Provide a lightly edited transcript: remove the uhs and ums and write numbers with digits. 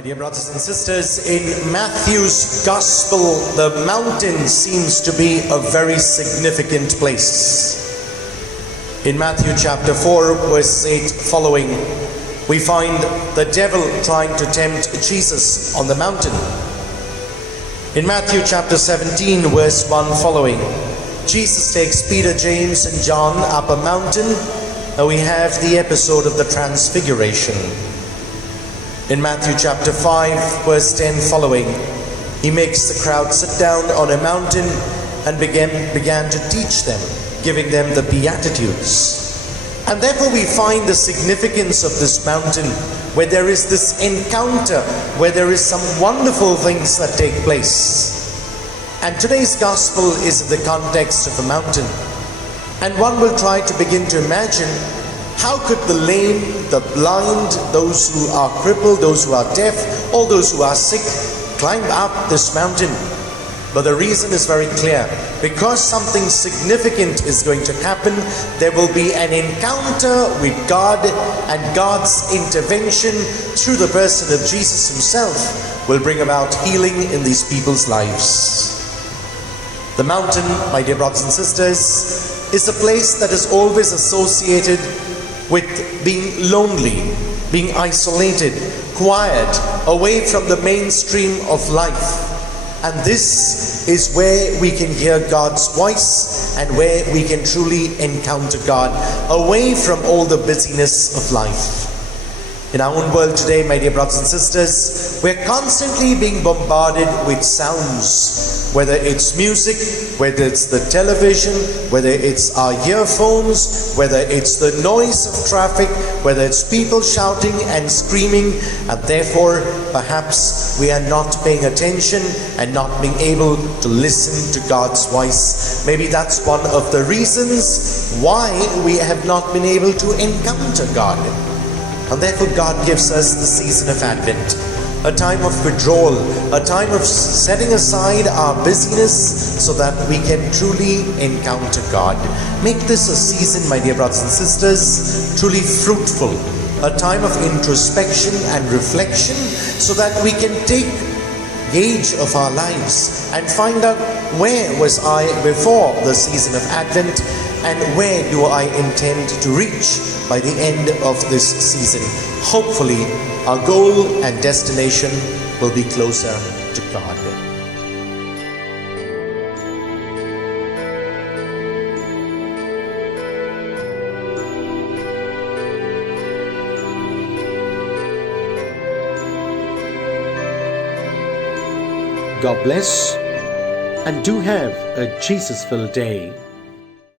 My dear brothers and sisters, in Matthew's Gospel, the mountain seems to be a very significant place. In Matthew chapter 4, verse 8 following, we find the devil trying to tempt Jesus on the mountain. In Matthew chapter 17, verse 1 following, Jesus takes Peter, James, and John up a mountain, and we have the episode of the Transfiguration. In Matthew chapter 5, verse 10 following, he makes the crowd sit down on a mountain and began to teach them, giving them the Beatitudes. And therefore we find the significance of this mountain, where there is this encounter, where there is some wonderful things that take place. And today's gospel is in the context of a mountain. And one will try to begin to imagine, how could the lame, the blind, those who are crippled, those who are deaf, all those who are sick, climb up this mountain? But the reason is very clear. Because something significant is going to happen, there will be an encounter with God, and God's intervention through the person of Jesus himself will bring about healing in these people's lives. The mountain, my dear brothers and sisters, is a place that is always associated with being lonely, being isolated, quiet, away from the mainstream of life. And this is where we can hear God's voice and where we can truly encounter God, away from all the busyness of life. In our own world today, my dear brothers and sisters, we're constantly being bombarded with sounds, whether it's music, whether it's the television, whether it's our earphones, whether it's the noise of traffic, whether it's people shouting and screaming, and therefore perhaps we are not paying attention and not being able to listen to God's voice. Maybe that's one of the reasons why we have not been able to encounter God. And therefore God gives us the season of Advent, a time of withdrawal, a time of setting aside our busyness so that we can truly encounter God. Make this a season, my dear brothers and sisters, truly fruitful, a time of introspection and reflection so that we can take gauge of our lives and find out, where was I before the season of Advent, and where do I intend to reach by the end of this season? Hopefully, our goal and destination will be closer to God. God bless, and do have a Jesus-filled day.